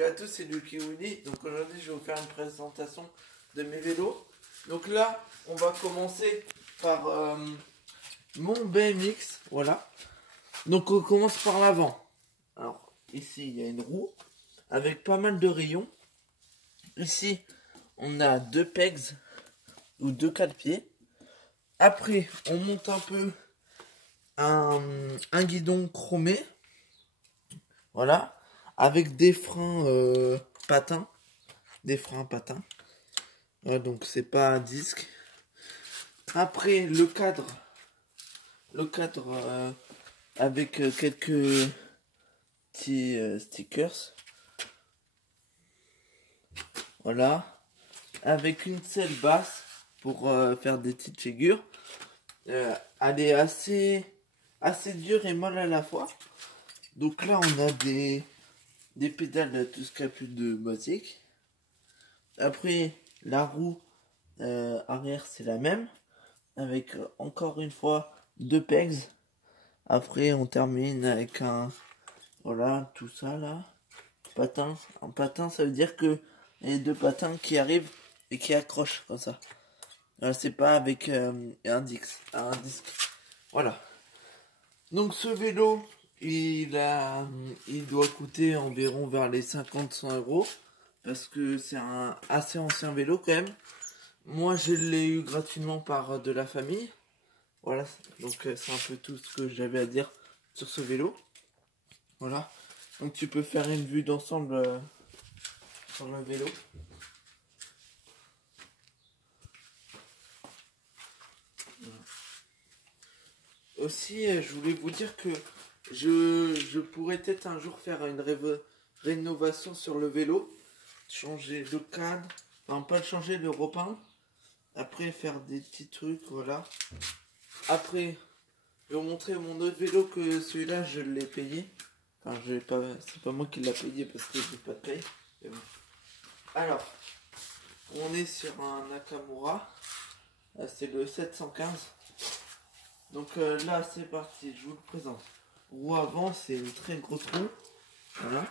Salut à tous, c'est Lucky Willy. Donc aujourd'hui je vais vous faire une présentation de mes vélos. Donc là on va commencer par mon BMX. Voilà. Donc on commence par l'avant. Alors ici il y a une roue avec pas mal de rayons. Ici on a deux pegs ou deux cale-pieds. Après on monte un peu un guidon chromé. Voilà. Avec des freins patins. Des freins patins. Ouais, donc c'est pas un disque. Après le cadre avec quelques petits stickers. Voilà. Avec une selle basse pour faire des petites figures. Elle est assez dure et molle à la fois. Donc là on a des pédales tout scapule de basique. Après la roue arrière c'est la même. Avec encore une fois deux pegs. Après on termine avec un, voilà, tout ça là, patin. Un patin, ça veut dire que les deux patins qui arrivent et qui accrochent comme ça. C'est pas avec un disque. Voilà. Donc ce vélo il doit coûter environ vers les 50-100 euros parce que c'est un assez ancien vélo quand même. Moi je l'ai eu gratuitement par de la famille. Voilà, donc c'est un peu tout ce que j'avais à dire sur ce vélo. Voilà, donc tu peux faire une vue d'ensemble sur le vélo. Voilà. Aussi, je voulais vous dire que je pourrais peut-être un jour faire une rénovation sur le vélo. Changer le cadre, enfin pas le changer, le repeindre. Après faire des petits trucs, voilà. Après, je vais vous montrer mon autre vélo que celui-là je l'ai payé. Enfin, c'est pas moi qui l'a payé parce que j'ai pas de paye. Bon. Alors, on est sur un Nakamura. C'est le 715. Donc là, c'est parti. Je vous le présente. Roue avant, c'est une très grosse roue. Voilà.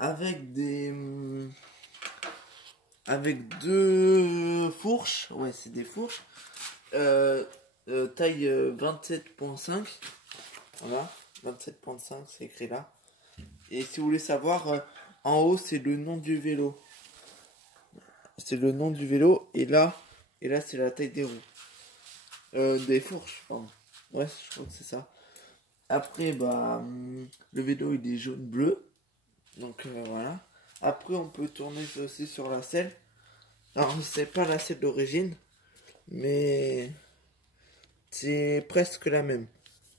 Avec avec deux fourches. Ouais, c'est des fourches. Taille 27.5. Voilà. 27.5, c'est écrit là. Et si vous voulez savoir, en haut c'est le nom du vélo. C'est le nom du vélo. Et là c'est la taille des roues. Des fourches, pardon. Ouais, je crois que c'est ça. Après, bah, le vélo il est jaune-bleu. Donc voilà. Après, on peut tourner aussi sur la selle. Alors, c'est pas la selle d'origine. Mais c'est presque la même.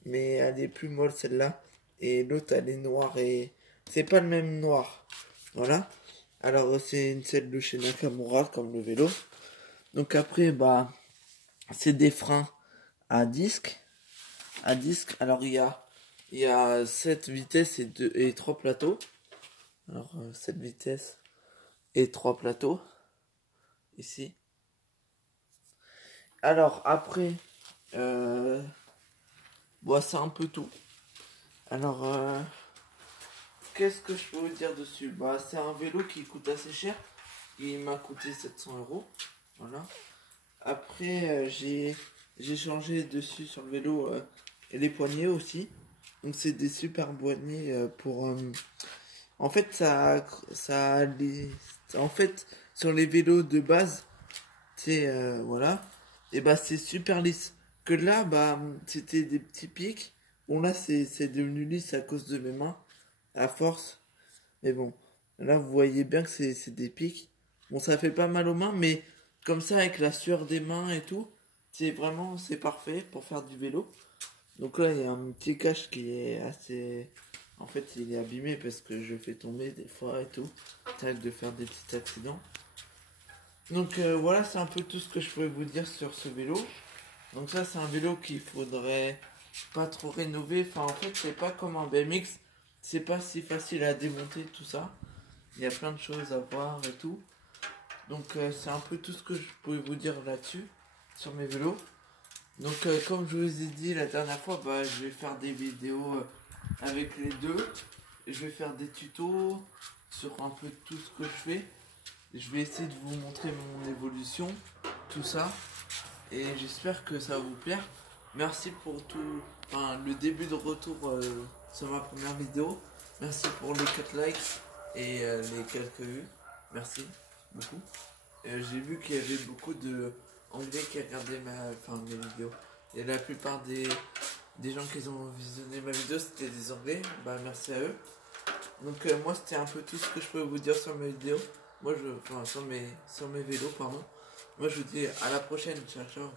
Mais elle est plus molle celle-là. Et l'autre elle est noire et c'est pas le même noir. Voilà. Alors c'est une selle de chez Nakamura comme le vélo. Donc après bah c'est des freins à disque. À disque. Alors il y a 7 vitesses et 3 plateaux. Alors 7 vitesses et 3 plateaux. Ici. Alors après bon, c'est un peu tout. Alors qu'est-ce que je peux vous dire dessus? Bah, c'est un vélo qui coûte assez cher. Il m'a coûté 700 euros. Voilà. Après, j'ai changé dessus sur le vélo les poignées aussi. Donc, c'est des super poignées pour. En fait, en fait, sur les vélos de base, c'est voilà. Et bah, c'est super lisse. Que là, bah, c'était des petits pics. Bon, là, c'est devenu lisse à cause de mes mains. À force. Mais bon, là vous voyez bien que c'est des pics. Bon, ça fait pas mal aux mains, mais comme ça avec la sueur des mains et tout, c'est parfait pour faire du vélo. Donc là il y a un petit cache qui est assez, en fait il est abîmé parce que je fais tomber des fois et tout, tac, de faire des petits accidents. Donc voilà, c'est un peu tout ce que je pouvais vous dire sur ce vélo. Donc ça c'est un vélo qu'il faudrait pas trop rénover. Enfin en fait c'est pas comme un BMX. C'est pas si facile à démonter tout ça. Il y a plein de choses à voir et tout. Donc c'est un peu tout ce que je pouvais vous dire là-dessus, sur mes vélos. Donc comme je vous ai dit la dernière fois, bah, je vais faire des vidéos avec les deux. je vais faire des tutos sur un peu tout ce que je fais. Je vais essayer de vous montrer mon évolution, tout ça. Et j'espère que ça va vous plaire. Merci pour tout, enfin, le début de retour sur ma première vidéo. Merci pour les 4 likes et les quelques vues. Merci beaucoup. J'ai vu qu'il y avait beaucoup de anglais qui regardaient mes vidéos. Et la plupart des gens qui ont visionné ma vidéo, c'était des anglais. Bah merci à eux. Donc moi c'était un peu tout ce que je peux vous dire sur mes vidéos. Sur mes vélos, pardon. Moi je vous dis à la prochaine. Ciao ciao.